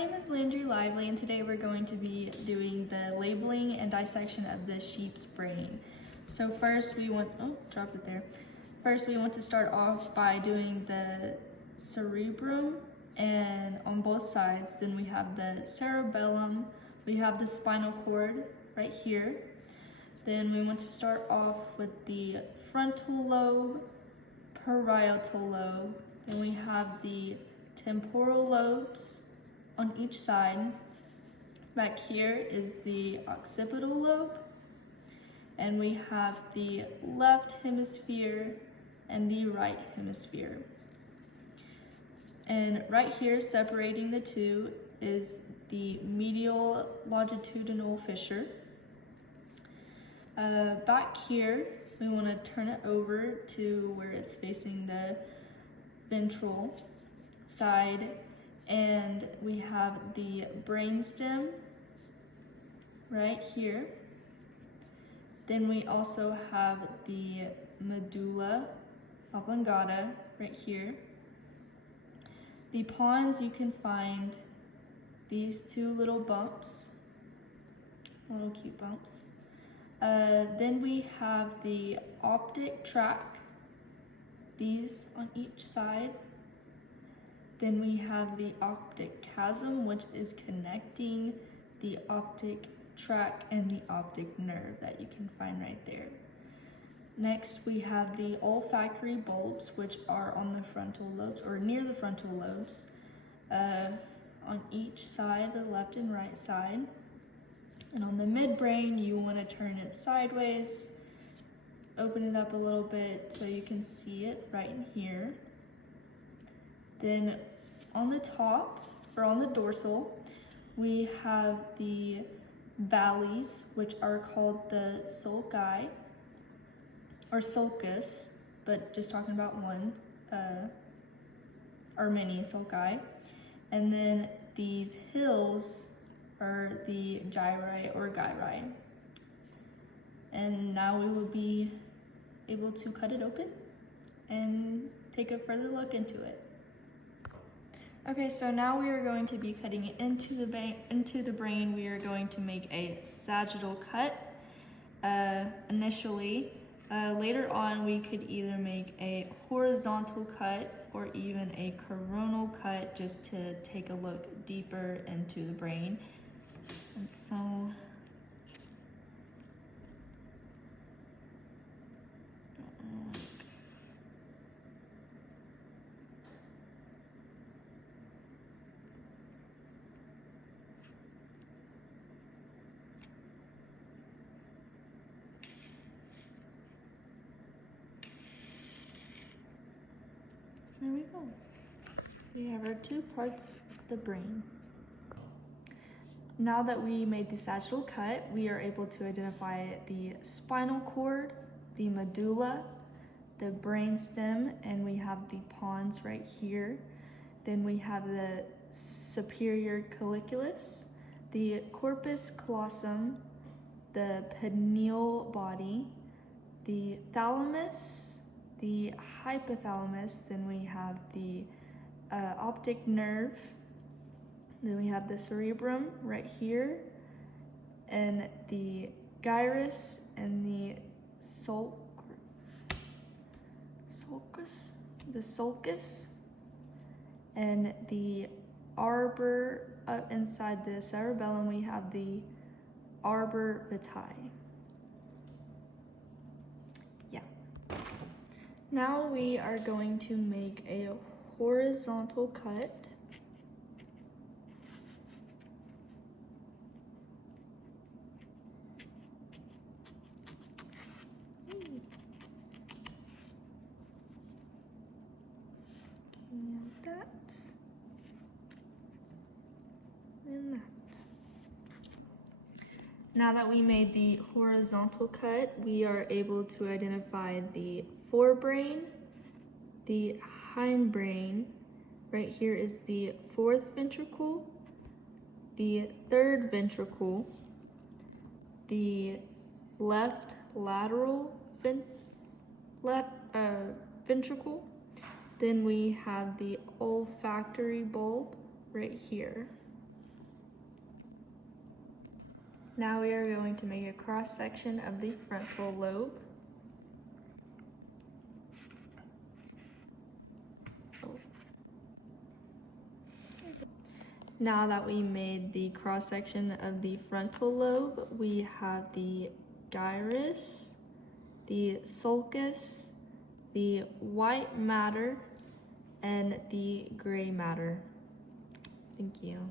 name is Landry Lively, and today we're going to be doing the labeling and dissection of the sheep's brain. So first we want, First we want to start off by doing the cerebrum, and on both sides. Then we have the cerebellum, we have the spinal cord right here. Then we want to start off with the frontal lobe, parietal lobe. Then we have the temporal lobes on each side. Back here is the occipital lobe, and we have the left hemisphere and the right hemisphere. And right here, separating the two, is the medial longitudinal fissure. Back here, we want to turn it over to where it's facing the ventral side, and we have the brainstem right here. Then we also have the medulla oblongata right here. The pons, you can find these two little bumps, little cute bumps. Then we have the optic tract, these on each side. Then we have the optic chasm, which is connecting the optic tract and the optic nerve that you can find right there. Next, we have the olfactory bulbs, which are on the frontal lobes, or near the frontal lobes, on each side, the left and right side. And on the midbrain, you want to turn it sideways, open it up a little bit so you can see it right in here. Then on the top, or on the dorsal, we have the valleys, which are called the sulci, or sulcus, but just talking about one, or many sulci. And then these hills are the gyri or gyri. And now we will be able to cut it open and take a further look into it. Okay, so now we are going to be cutting it into the brain. We are going to make a sagittal cut initially. Later on, we could either make a horizontal cut or even a coronal cut, just to take a look deeper into the brain. And so there we go. We have our two parts of the brain. Now that we made the sagittal cut, we are able to identify the spinal cord, the medulla, the brainstem, and we have the pons right here. Then we have the superior colliculus, the corpus callosum, the pineal body, the thalamus, the hypothalamus. Then we have the optic nerve. Then we have the cerebrum right here, and the gyrus and the sulcus, and the arbor. Up inside the cerebellum, we have the arbor vitae. Yeah. Now we are going to make a horizontal cut. And that. And that. Now that we made the horizontal cut, we are able to identify the forebrain, the hindbrain. Right here is the fourth ventricle, the third ventricle, the left lateral ventricle. Then we have the olfactory bulb right here. Now we are going to make a cross section of the frontal lobe. Now that we made the cross section of the frontal lobe, we have the gyrus, the sulcus, the white matter, and the gray matter. Thank you.